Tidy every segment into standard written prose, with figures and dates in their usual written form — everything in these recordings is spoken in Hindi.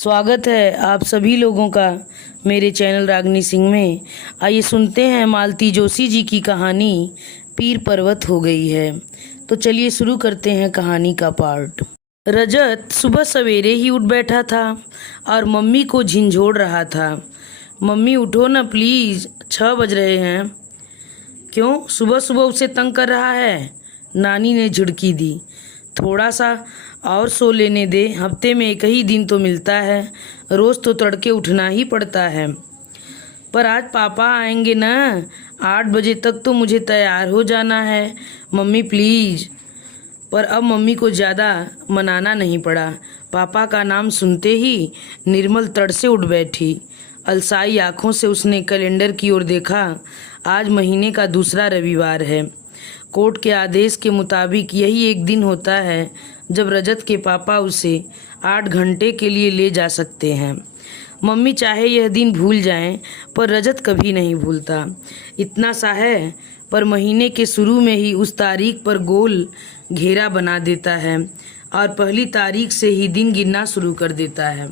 स्वागत है आप सभी लोगों का मेरे चैनल रागनी सिंह में। आइए सुनते हैं मालती जोशी जी की कहानी पीर पर्वत हो गई है। तो चलिए शुरू करते हैं कहानी का पार्ट। रजत सुबह सवेरे ही उठ बैठा था और मम्मी को झिंझोड़ रहा था। मम्मी उठो ना प्लीज़, 6 बज रहे हैं। क्यों सुबह सुबह उसे तंग कर रहा है? नानी ने झिड़की दी। थोड़ा सा और सो लेने दे, हफ्ते में एक ही दिन तो मिलता है, रोज़ तो तड़के उठना ही पड़ता है। पर आज पापा आएंगे ना, 8 बजे तक तो मुझे तैयार हो जाना है मम्मी प्लीज़। पर अब मम्मी को ज़्यादा मनाना नहीं पड़ा। पापा का नाम सुनते ही निर्मल तड़ से उठ बैठी। अलसाई आँखों से उसने कैलेंडर की ओर देखा। आज महीने का दूसरा रविवार है। कोर्ट के आदेश के मुताबिक यही एक दिन होता है जब रजत के पापा उसे 8 घंटे के लिए ले जा सकते हैं। मम्मी चाहे यह दिन भूल जाएं, पर रजत कभी नहीं भूलता। इतना सा है, पर महीने के शुरू में ही उस तारीख पर गोल घेरा बना देता है और पहली तारीख से ही दिन गिनना शुरू कर देता है।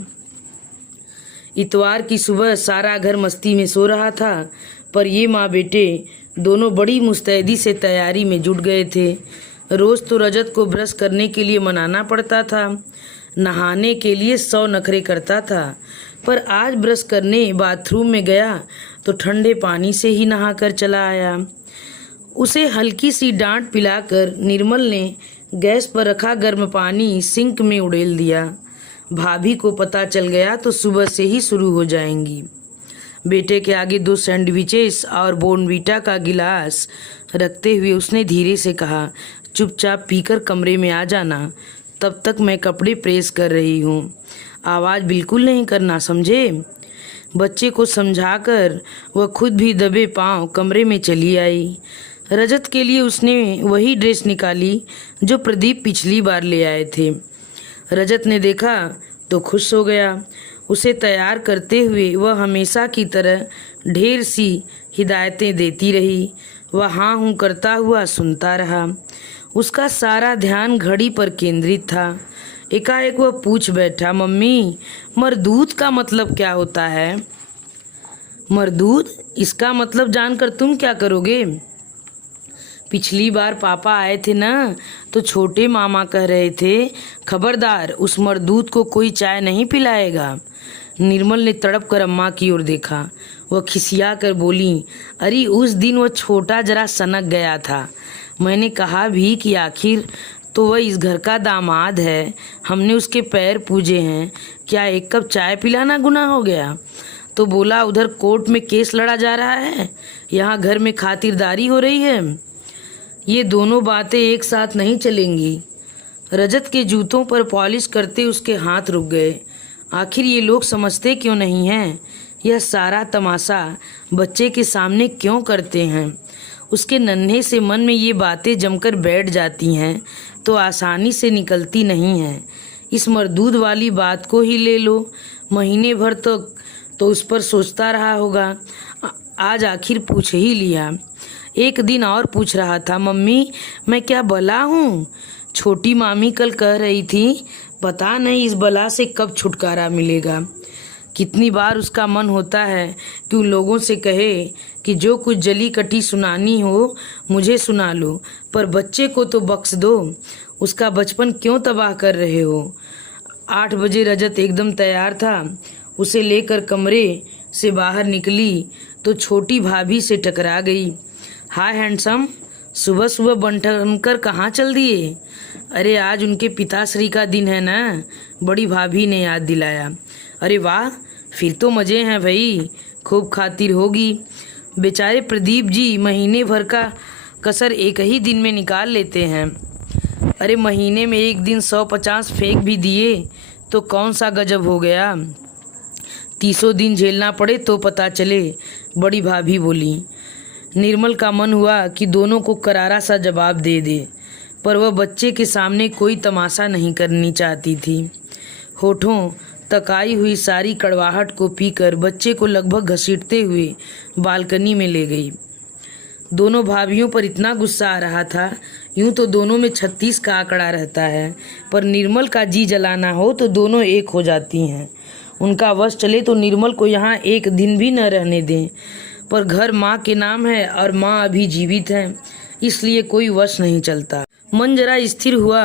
इतवार की सुबह सारा घर मस्ती में सो रहा था, पर ये माँ बेटे दोनों बड़ी मुस्तैदी से तैयारी में जुट गए थे। रोज़ तो रजत को ब्रश करने के लिए मनाना पड़ता था, नहाने के लिए 100 नखरे करता था, पर आज ब्रश करने बाथरूम में गया तो ठंडे पानी से ही नहाकर चला आया। उसे हल्की सी डांट पिलाकर निर्मल ने गैस पर रखा गर्म पानी सिंक में उड़ेल दिया। भाभी को पता चल गया तो सुबह से ही शुरू हो जाएंगी। बेटे के आगे 2 सैंडविचेस और बोर्नवीटा का गिलास रखते हुए उसने धीरे से कहा, चुपचाप पीकर कमरे में आ जाना, तब तक मैं कपड़े प्रेस कर रही हूँ। आवाज़ बिल्कुल नहीं करना, समझे? बच्चे को समझाकर वह खुद भी दबे पांव कमरे में चली आई। रजत के लिए उसने वही ड्रेस निकाली जो प्रदीप पिछली बार ले आए थे। रजत ने देखा तो खुश हो गया। उसे तैयार करते हुए वह हमेशा की तरह ढेर सी हिदायतें देती रही। वह हाँ हूँ करता हुआ सुनता रहा। उसका सारा ध्यान घड़ी पर केंद्रित था। एकाएक वह पूछ बैठा, मम्मी मरदूत का मतलब क्या होता है? मरदूत? इसका मतलब जानकर तुम क्या करोगे? पिछली बार पापा आए थे ना, तो छोटे मामा कह रहे थे, खबरदार उस मरदूत को कोई चाय नहीं पिलाएगा। निर्मल ने तड़प कर अम्मा की ओर देखा। वह खिसिया कर बोली, अरे उस दिन वह छोटा जरा सनक गया था। मैंने कहा भी कि आखिर तो वह इस घर का दामाद है, हमने उसके पैर पूजे हैं, क्या 1 कप चाय पिलाना गुनाह हो गया? तो बोला उधर कोर्ट में केस लड़ा जा रहा है, यहाँ घर में खातिरदारी हो रही है। ये दोनों बातें एक साथ नहीं चलेंगी। रजत के जूतों पर पॉलिश करते उसके हाथ रुक गए। आखिर ये लोग समझते क्यों नहीं हैं? यह सारा तमाशा बच्चे के सामने क्यों करते हैं? उसके नन्हे से मन में ये बातें जमकर बैठ जाती हैं तो आसानी से निकलती नहीं हैं। इस मरदूद वाली बात को ही ले लो, महीने भर तो उस पर सोचता रहा होगा। आज आखिर पूछ ही लिया। एक दिन और पूछ रहा था, मम्मी मैं क्या बला हूँ? छोटी मामी कल कह रही थी, पता नहीं इस बला से कब छुटकारा मिलेगा। कितनी बार उसका मन होता है कि उन लोगों से कहे कि जो कुछ जली कटी सुनानी हो मुझे सुना लो, पर बच्चे को तो बख्श दो। उसका बचपन क्यों तबाह कर रहे हो? 8 बजे रजत एकदम तैयार था। उसे लेकर कमरे से बाहर निकली तो छोटी भाभी से टकरा गई। हाय हैंडसम, सुबह सुबह बन कर कहाँ चल दिए? अरे आज उनके पिताश्री का दिन है ना, बड़ी भाभी ने याद दिलाया। अरे वाह, फिर तो मज़े हैं भाई, खूब खातिर होगी। बेचारे प्रदीप जी महीने भर का कसर एक ही दिन में निकाल लेते हैं। अरे महीने में एक दिन 150 फेंक भी दिए तो कौन सा गजब हो गया। 30 दिन झेलना पड़े तो पता चले, बड़ी भाभी बोली। निर्मल का मन हुआ कि दोनों को करारा सा जवाब दे दे, पर वह बच्चे के सामने कोई तमाशा नहीं करनी चाहती थी। होठों तक आई हुई सारी कड़वाहट को पीकर बच्चे को लगभग घसीटते हुए बालकनी में ले गई। दोनों भाभियों पर इतना गुस्सा आ रहा था। यूं तो दोनों में 36 का आंकड़ा रहता है, पर निर्मल का जी जलाना हो तो दोनों एक हो जाती हैं। उनका वश चले तो निर्मल को यहाँ एक दिन भी न रहने दें, पर घर माँ के नाम है और माँ अभी जीवित है, इसलिए कोई वश नहीं चलता। मन जरा स्थिर हुआ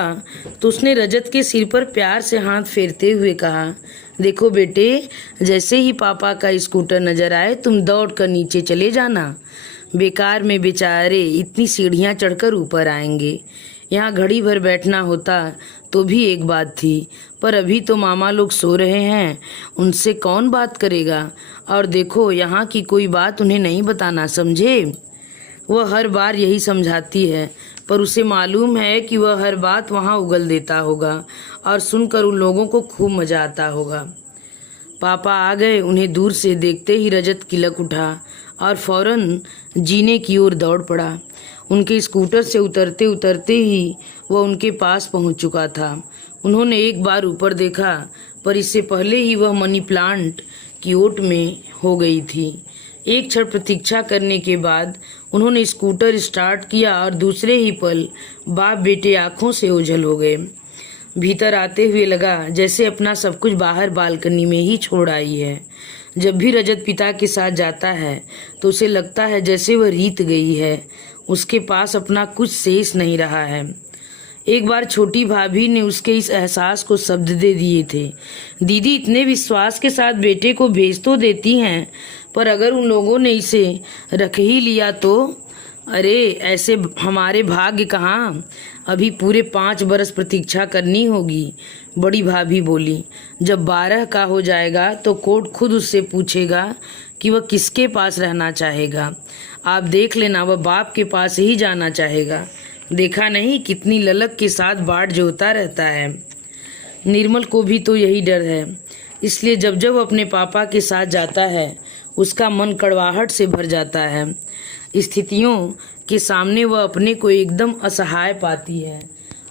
तो उसने रजत के सिर पर प्यार से हाथ फेरते हुए कहा, देखो बेटे, जैसे ही पापा का स्कूटर नजर आए तुम दौड़ कर नीचे चले जाना। बेकार में बेचारे इतनी सीढ़ियाँ चढ़कर ऊपर आएंगे। यहाँ घड़ी भर बैठना होता तो भी एक बात थी, पर अभी तो मामा लोग सो रहे हैं, उनसे कौन बात करेगा। और देखो, यहाँ की कोई बात उन्हें नहीं बताना, समझे। वह हर बार यही समझाती है, पर उसे मालूम है कि वह हर बात वहाँ उगल देता होगा और सुनकर उन लोगों को खूब मजा आता होगा। पापा आ गए। उन्हें दूर से देखते ही रजत किलक उठा और फौरन जीने की ओर दौड़ पड़ा। उनके स्कूटर से उतरते उतरते ही वह उनके पास पहुंच चुका था। उन्होंने एक बार ऊपर देखा, पर इससे पहले ही वह मनी प्लांट की ओट में हो गई थी। एक क्षण प्रतीक्षा करने के बाद उन्होंने स्कूटर स्टार्ट किया और दूसरे ही पल बाप बेटे आंखों से ओझल हो गए। भीतर आते हुए लगा जैसे अपना सब कुछ बाहर बालकनी में ही छोड़ आई है। जब भी रजत पिता के साथ जाता है तो उसे लगता है जैसे वह रीत गई है, उसके पास अपना कुछ शेष नहीं रहा है। एक बार छोटी भाभी ने उसके इस एहसास को शब्द दे दिए थे, दीदी इतने विश्वास के साथ बेटे को भेज तो देती हैं, पर अगर उन लोगों ने इसे रख ही लिया तो। अरे ऐसे हमारे भाग्य कहाँ, अभी पूरे 5 बरस प्रतीक्षा करनी होगी। बड़ी भाभी बोली, जब 12 का हो जाएगा तो कोर्ट खुद उससे पूछेगा कि वह किसके पास रहना चाहेगा। आप देख लेना, वह बाप के पास ही जाना चाहेगा। देखा नहीं कितनी ललक के साथ बाट जोता रहता है। निर्मल को भी तो यही डर है, इसलिए जब जब अपने पापा के साथ जाता है उसका मन कड़वाहट से भर जाता है। स्थितियों के सामने वह अपने को एकदम असहाय पाती है।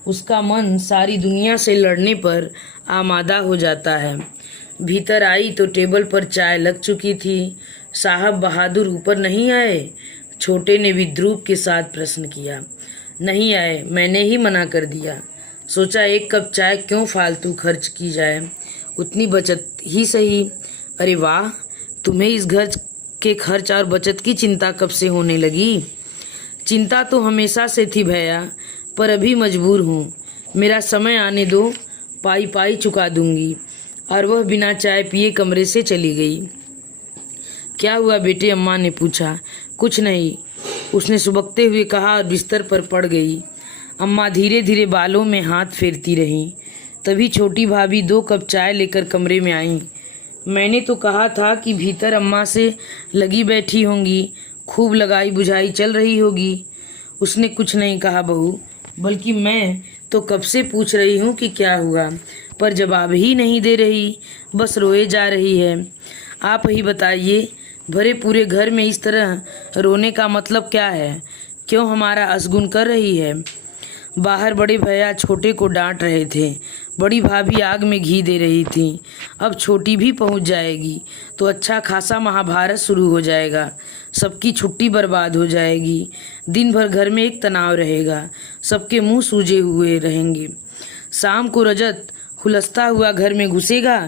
उसका मन सारी दुनिया से लड़ने पर आमादा हो जाता है। भीतर आई तो टेबल पर चाय लग चुकी थी। साहब बहादुर ऊपर नहीं आए? छोटे ने विद्रूप के साथ प्रश्न किया। नहीं आए, मैंने ही मना कर दिया। सोचा एक कप चाय क्यों फालतू खर्च की जाए, उतनी बचत ही सही। अरे वाह, तुम्हें इस घर के खर्च और बचत की चिंता कब से होने लगी? चिंता तो हमेशा से थी भैया, पर अभी मजबूर हूँ। मेरा समय आने दो, पाई पाई चुका दूंगी। और वह बिना चाय पिए कमरे से चली गई। क्या हुआ बेटे, अम्मा ने पूछा। कुछ नहीं, उसने सुबकते हुए कहा और बिस्तर पर पड़ गई। अम्मा धीरे धीरे बालों में हाथ फेरती रहीं। तभी छोटी भाभी 2 कप चाय लेकर कमरे में आईं। मैंने तो कहा था कि भीतर अम्मा से लगी बैठी होंगी, खूब लगाई बुझाई चल रही होगी। उसने कुछ नहीं कहा बहू, बल्कि मैं तो कब से पूछ रही हूँ कि क्या हुआ, पर जवाब ही नहीं दे रही, बस रोए जा रही है। आप ही बताइए, भरे पूरे घर में इस तरह रोने का मतलब क्या है? क्यों हमारा असगुन कर रही है? बाहर बड़े भैया छोटे को डांट रहे थे, बड़ी भाभी आग में घी दे रही थी। अब छोटी भी पहुंच जाएगी तो अच्छा खासा महाभारत शुरू हो जाएगा। सबकी छुट्टी बर्बाद हो जाएगी। दिन भर घर में एक तनाव रहेगा, सबके मुंह सूजे हुए रहेंगे। शाम को रजत हुलसता हुआ घर में घुसेगा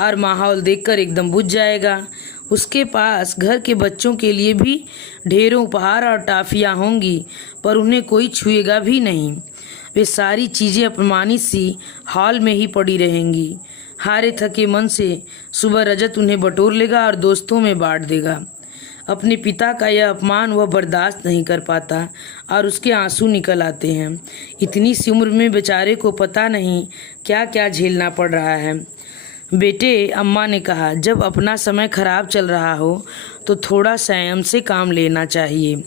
और माहौल देखकर एकदम बुझ जाएगा। उसके पास घर के बच्चों के लिए भी ढेरों उपहार और टाफियाँ होंगी, पर उन्हें कोई छुएगा भी नहीं। वे सारी चीज़ें अपमानित सी हॉल में ही पड़ी रहेंगी। हारे थके मन से सुबह रजत उन्हें बटोर लेगा और दोस्तों में बांट देगा। अपने पिता का यह अपमान वह बर्दाश्त नहीं कर पाता और उसके आंसू निकल आते हैं। इतनी सी उम्र में बेचारे को पता नहीं क्या क्या झेलना पड़ रहा है। बेटे, अम्मा ने कहा, जब अपना समय खराब चल रहा हो तो थोड़ा संयम से काम लेना चाहिए।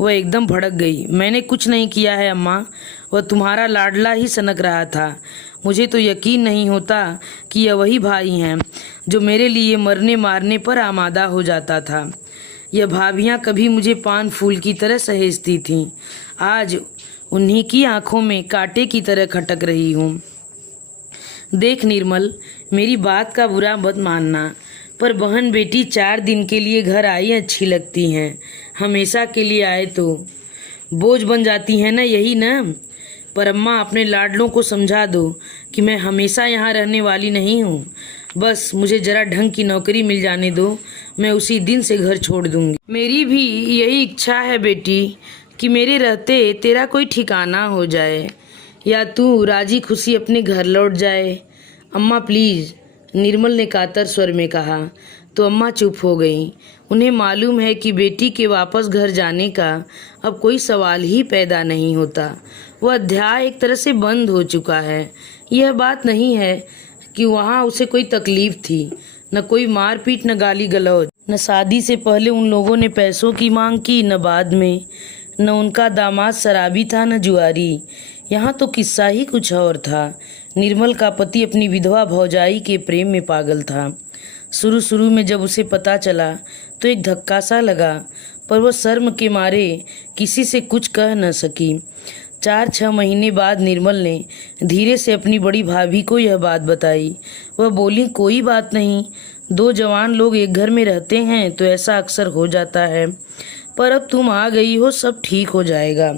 वह एकदम भड़क गई। मैंने कुछ नहीं किया है अम्मा, वह तुम्हारा लाडला ही सनक रहा था। मुझे तो यकीन नहीं होता कि यह वही भाई हैं जो मेरे लिए मरने मारने पर आमादा हो जाता था। यह भाभियाँ कभी मुझे पान फूल की तरह सहेजती थीं, आज उन्हीं की आंखों में कांटे की तरह खटक रही हूँ। देख निर्मल, मेरी बात का बुरा मत मानना, पर बहन बेटी 4 दिन के लिए घर आई अच्छी लगती हैं, हमेशा के लिए आए तो बोझ बन जाती हैं ना, यही ना। पर अम्मा, अपने लाडलों को समझा दो कि मैं हमेशा यहाँ रहने वाली नहीं हूँ। बस मुझे जरा ढंग की नौकरी मिल जाने दो, मैं उसी दिन से घर छोड़ दूंगी। मेरी भी यही इच्छा है बेटी कि मेरे रहते तेरा कोई ठिकाना हो जाए या तू राजी खुशी अपने घर लौट जाए। अम्मा प्लीज़, निर्मल ने कातर स्वर में कहा। तो अम्मा चुप हो गईं। उन्हें मालूम है कि बेटी के वापस घर जाने का अब कोई सवाल ही पैदा नहीं होता। वह अध्याय एक तरह से बंद हो चुका है। यह बात नहीं है कि वहाँ उसे कोई तकलीफ थी, न कोई मारपीट, न गाली गलौज, न शादी से पहले उन लोगों ने पैसों की मांग की, न बाद में। न उनका दामाद शराबी था, न जुआरी। यहाँ तो किस्सा ही कुछ और था। निर्मल का पति अपनी विधवा भौजाई के प्रेम में पागल था। शुरू में जब उसे पता चला तो एक धक्का सा लगा, पर वह शर्म के मारे किसी से कुछ कह न सकी। 4-6 महीने बाद निर्मल ने धीरे से अपनी बड़ी भाभी को यह बात बताई। वह बोली, कोई बात नहीं, 2 जवान लोग एक घर में रहते हैं तो ऐसा अक्सर हो जाता है, पर अब तुम आ गई हो, सब ठीक हो जाएगा।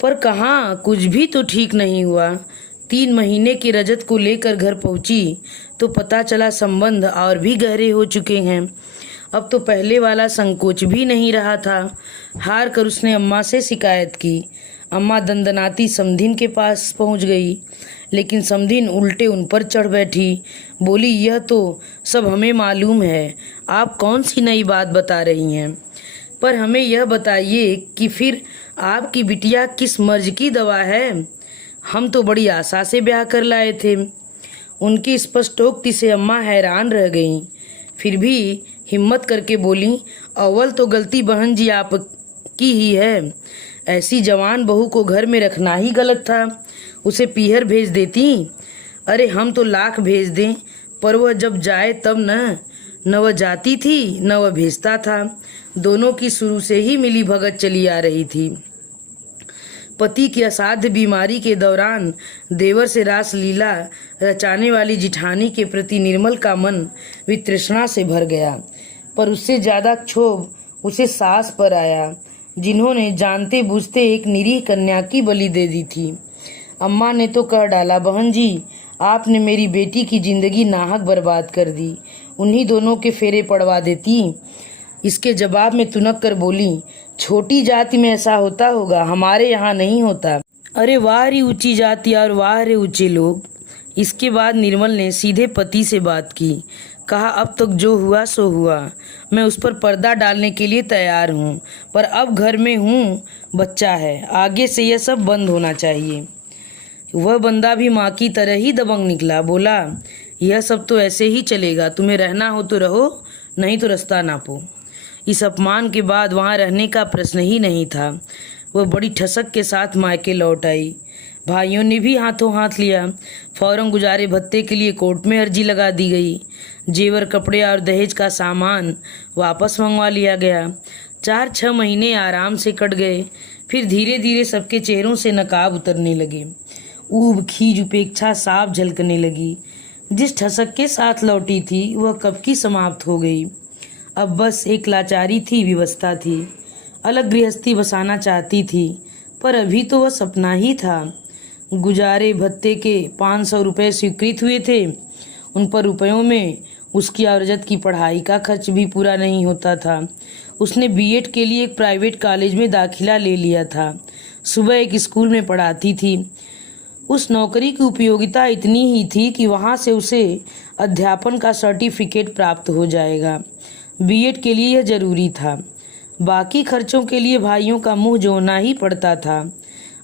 पर कहाँ, कुछ भी तो ठीक नहीं हुआ। 3 महीने की रजत को लेकर घर पहुंची तो पता चला संबंध और भी गहरे हो चुके हैं। अब तो पहले वाला संकोच भी नहीं रहा था। हार कर उसने अम्मा से शिकायत की। अम्मा दंदनाती समधिन के पास पहुंच गई, लेकिन समधिन उल्टे उन पर चढ़ बैठी। बोली, यह तो सब हमें मालूम है, आप कौन सी नई बात बता रही हैं? पर हमें यह बताइए कि फिर आपकी बिटिया किस मर्ज की दवा है? हम तो बड़ी आशा से ब्याह कर लाए थे। उनकी स्पष्टोक्ति से अम्मा हैरान रह गईं। फिर भी हिम्मत करके बोली, अव्वल तो गलती बहन जी आपकी ही है। ऐसी जवान बहू को घर में रखना ही गलत था। उसे पीहर भेज देती। अरे हम तो लाख भेज दें, पर वह जब जाए तब न वह जाती थी न वह भेजता था। दोनों की शुरू से ही मिली भगत चली आ रही थी। पति की असाध्य बीमारी के दौरान देवर से रास लीला रचाने वाली जिठानी के प्रति निर्मल का मन वितृष्णा से भर गया, पर उससे ज्यादा क्षोभ उसे सास पर आया, जिन्होंने जानते बूझते एक निरीह कन्या की बलि दे दी थी। अम्मा ने तो कह डाला, बहन जी आपने मेरी बेटी की जिंदगी नाहक बर्बाद कर दी, उन्हीं दोनों के फेरे पड़वा देती। इसके जवाब में तुनक कर बोली, छोटी जाति में ऐसा होता होगा, हमारे यहाँ नहीं होता। अरे वाह रे ऊंची जाति और वाह रे ऊंचे लोग। इसके बाद निर्मल ने सीधे पति से बात की। कहा, अब तक जो हुआ सो हुआ, मैं उस पर पर्दा डालने के लिए तैयार हूँ, पर अब घर में हूँ, बच्चा है, आगे से यह सब बंद होना चाहिए। वह बंदा भी माँ की तरह ही दबंग निकला। बोला, यह सब तो ऐसे ही चलेगा, तुम्हें रहना हो तो रहो, नहीं तो रास्ता नापो। इस अपमान के बाद वहाँ रहने का प्रश्न ही नहीं था। वह बड़ी ठसक के साथ मायके लौट आई। भाइयों ने भी हाथों हाथ लिया। फौरन गुजारे भत्ते के लिए कोर्ट में अर्जी लगा दी गई। जेवर, कपड़े और दहेज का सामान वापस मंगवा लिया गया। 4-6 महीने आराम से कट गए। फिर धीरे धीरे सबके चेहरों से नकाब उतरने लगे। ऊब, खीज, उपेक्षा साफ झलकने लगी। जिस ठसक के साथ लौटी थी वह कब की समाप्त हो गई। अब बस एक लाचारी थी, विवशता थी। अलग गृहस्थी बसाना चाहती थी, पर अभी तो वह सपना ही था। गुजारे भत्ते के 500 रुपये स्वीकृत हुए थे। उन पर रुपयों में उसकी और रजत की पढ़ाई का खर्च भी पूरा नहीं होता था। उसने बीएड के लिए एक प्राइवेट कॉलेज में दाखिला ले लिया था। सुबह एक स्कूल में पढ़ाती थी। उस नौकरी की उपयोगिता इतनी ही थी कि वहाँ से उसे अध्यापन का सर्टिफिकेट प्राप्त हो जाएगा। बीएड के लिए यह जरूरी था। बाकी खर्चों के लिए भाइयों का मुंह जोड़ना ही पड़ता था,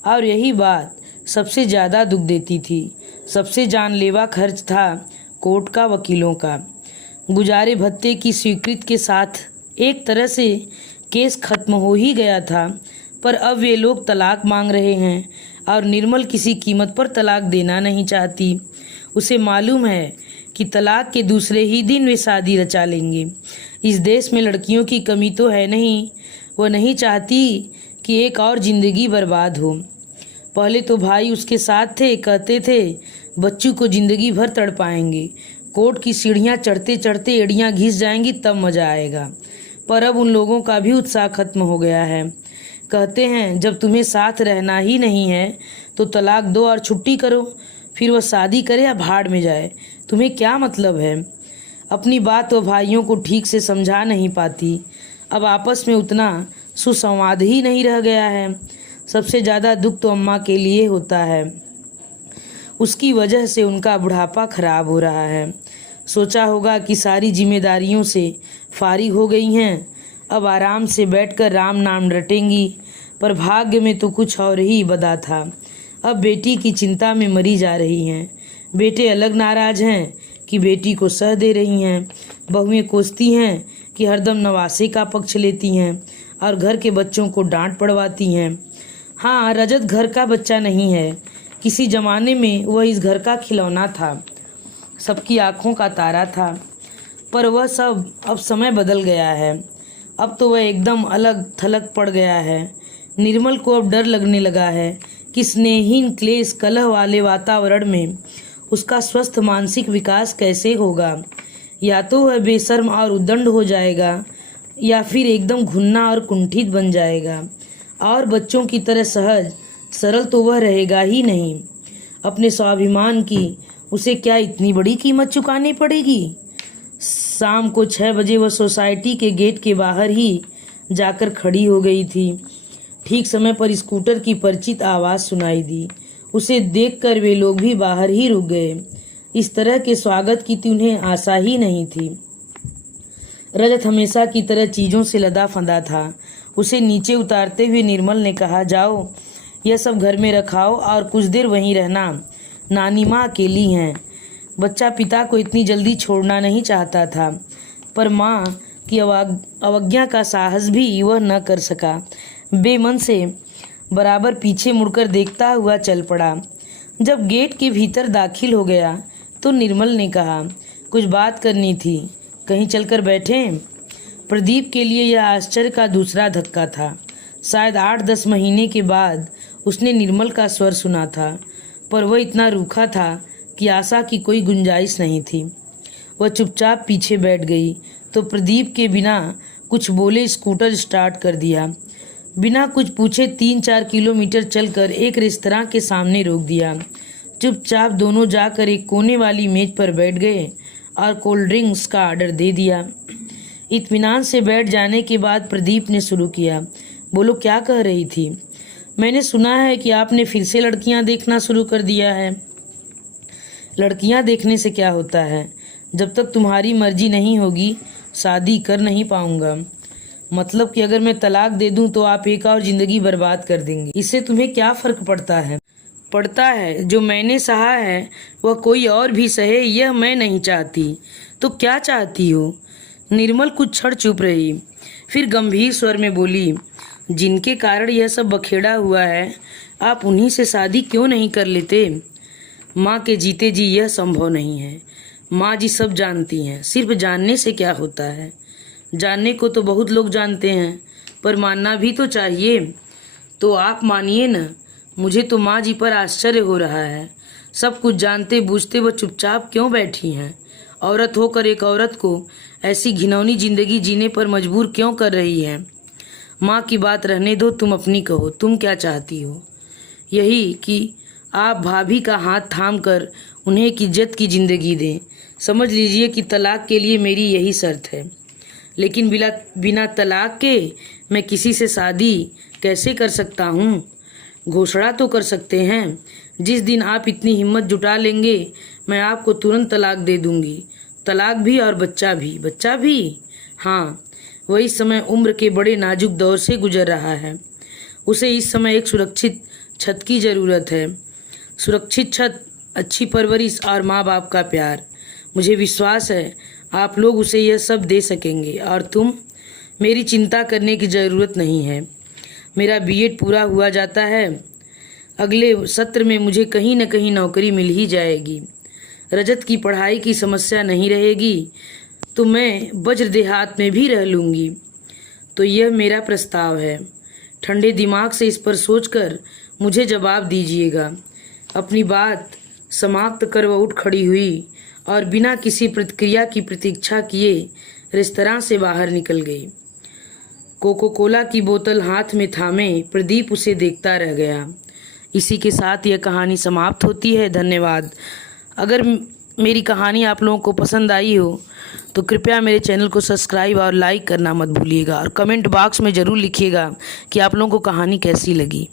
और यही बात सबसे ज़्यादा दुख देती थी। सबसे जानलेवा खर्च था कोर्ट का, वकीलों का। गुजारे भत्ते की स्वीकृति के साथ एक तरह से केस खत्म हो ही गया था, पर अब वे लोग तलाक मांग रहे हैं और निर्मल किसी कीमत पर तलाक देना नहीं चाहती। उसे मालूम है कि तलाक के दूसरे ही दिन वे शादी रचा लेंगे। इस देश में लड़कियों की कमी तो है नहीं। वह नहीं चाहती कि एक और जिंदगी बर्बाद हो। पहले तो भाई उसके साथ थे, कहते थे बच्चों को जिंदगी भर तड़पाएंगे, कोर्ट की सीढ़ियाँ चढ़ते चढ़ते एड़ियाँ घिस जाएंगी, तब मज़ा आएगा। पर अब उन लोगों का भी उत्साह खत्म हो गया है। कहते हैं जब तुम्हें साथ रहना ही नहीं है तो तलाक दो और छुट्टी करो, फिर वह शादी करे या भाड़ में जाए, तुम्हें क्या मतलब है? अपनी बात वो भाइयों को ठीक से समझा नहीं पाती। अब आपस में उतना सुसंवाद ही नहीं रह गया है। सबसे ज़्यादा दुख तो अम्मा के लिए होता है। उसकी वजह से उनका बुढ़ापा खराब हो रहा है। सोचा होगा कि सारी जिम्मेदारियों से फारिग हो गई हैं, अब आराम से बैठकर राम नाम रटेंगी, पर भाग्य में तो कुछ और ही बदा था। अब बेटी की चिंता में मरी जा रही हैं। बेटे अलग नाराज हैं कि बेटी को सह दे रही हैं। बहुएं कोसती हैं कि हरदम नवासे का पक्ष लेती हैं और घर के बच्चों को डांट पड़वाती हैं। हाँ, रजत घर का बच्चा नहीं है। किसी जमाने में वह इस घर का खिलौना था, सबकी आंखों का तारा था, पर वह सब अब समय बदल गया है। अब तो वह एकदम अलग थलग पड़ गया है। निर्मल को अब डर लगने लगा है कि स्नेहीन क्लेश कलह वाले वातावरण में उसका स्वस्थ मानसिक विकास कैसे होगा। या तो वह बेशर्म और उद्दंड हो जाएगा या फिर एकदम घुन्ना और कुंठित बन जाएगा, और बच्चों की तरह सहज सरल तो वह रहेगा ही नहीं। अपने स्वाभिमान की उसे क्या इतनी बड़ी कीमत चुकानी पड़ेगी? शाम को 6 बजे वह सोसाइटी के गेट के बाहर ही जाकर खड़ी हो गई थी। ठीक समय पर स्कूटर की परिचित आवाज़ सुनाई दी। उसे देखकर वे लोग भी बाहर ही रुक गए। इस तरह के स्वागत की तो उन्हें आशा ही नहीं थी। रजत हमेशा की तरह चीज़ों से लदा फंदा था। उसे नीचे उतारते हुए निर्मल ने कहा, जाओ यह सब घर में रखाओ और कुछ देर वहीं रहना, नानी माँ अकेली हैं। बच्चा पिता को इतनी जल्दी छोड़ना नहीं चाहता था, पर माँ की अवज्ञा का साहस भी वह न कर सका। बेमन से बराबर पीछे मुड़कर देखता हुआ चल पड़ा। जब गेट के भीतर दाखिल हो गया तो निर्मल ने कहा, कुछ बात करनी थी, कहीं चलकर बैठें? प्रदीप के लिए यह आश्चर्य का दूसरा धक्का था। शायद 8-10 महीने के बाद उसने निर्मल का स्वर सुना था, पर वह इतना रूखा था कि आशा की कोई गुंजाइश नहीं थी। वह चुपचाप पीछे बैठ गई तो प्रदीप के बिना कुछ बोले स्कूटर स्टार्ट कर दिया। बिना कुछ पूछे 3-4 किलोमीटर चलकर एक रेस्तरां के सामने रोक दिया। चुपचाप दोनों जाकर एक कोने वाली मेज पर बैठ गए और कोल्ड ड्रिंक्स का ऑर्डर दे दिया। इत्मीनान से बैठ जाने के बाद प्रदीप ने शुरू किया, बोलो क्या कह रही थी? मैंने सुना है कि आपने फिर से लड़कियां देखना शुरू कर दिया है। लड़कियां देखने से क्या होता है? जब तक तुम्हारी मर्जी नहीं होगी शादी कर नहीं पाऊंगा। मतलब कि अगर मैं तलाक दे दूं तो आप एक और जिंदगी बर्बाद कर देंगी। इससे तुम्हें क्या फर्क पड़ता है? पड़ता है, जो मैंने सहा है वह कोई और भी सहे, यह मैं नहीं चाहती। तो क्या चाहती हो? निर्मल कुछ क्षण चुप रही, फिर गंभीर स्वर में बोली, जिनके कारण यह सब बखेड़ा हुआ है, आप उन्हीं से शादी क्यों नहीं कर लेते? माँ के जीते जी यह संभव नहीं है। माँ जी सब जानती हैं, सिर्फ जानने से क्या होता है? जानने को तो बहुत लोग जानते हैं, पर मानना भी तो चाहिए। तो आप मानिए न। मुझे तो माँ जी पर आश्चर्य हो रहा है। सब कुछ जानते बूझते वो चुपचाप क्यों बैठी हैं? औरत होकर एक औरत को ऐसी घिनौनी जिंदगी जीने पर मजबूर क्यों कर रही है? माँ की बात रहने दो, तुम अपनी कहो, तुम क्या चाहती हो? यही कि आप भाभी का हाथ थाम कर उन्हें एक इज्जत की ज़िंदगी दें। समझ लीजिए कि तलाक के लिए मेरी यही शर्त है। लेकिन बिना तलाक के मैं किसी से शादी कैसे कर सकता हूँ? घोषणा तो कर सकते हैं। जिस दिन आप इतनी हिम्मत जुटा लेंगे मैं आपको तुरंत तलाक दे दूँगी। तलाक भी और बच्चा भी। बच्चा भी? हाँ, वही समय उम्र के बड़े नाजुक दौर से गुजर रहा है। उसे इस समय एक सुरक्षित छत की ज़रूरत है। सुरक्षित छत, अच्छी परवरिश और माँ बाप का प्यार। मुझे विश्वास है आप लोग उसे यह सब दे सकेंगे। और तुम? मेरी चिंता करने की ज़रूरत नहीं है। मेरा बीएड पूरा हुआ जाता है, अगले सत्र में मुझे कहीं न कहीं नौकरी मिल ही जाएगी। रजत की पढ़ाई की समस्या नहीं रहेगी तो मैं वज्र देहात में भी रह लूँगी। तो यह मेरा प्रस्ताव है। ठंडे दिमाग से इस पर सोचकर मुझे जवाब दीजिएगा। अपनी बात समाप्त कर वह उठ खड़ी हुई और बिना किसी प्रतिक्रिया की प्रतीक्षा किए रेस्तरां से बाहर निकल गई। कोको कोला की बोतल हाथ में थामे प्रदीप उसे देखता रह गया। इसी के साथ यह कहानी समाप्त होती है। धन्यवाद। अगर मेरी कहानी आप लोगों को पसंद आई हो तो कृपया मेरे चैनल को सब्सक्राइब और लाइक करना मत भूलिएगा, और कमेंट बॉक्स में ज़रूर लिखिएगा कि आप लोगों को कहानी कैसी लगी।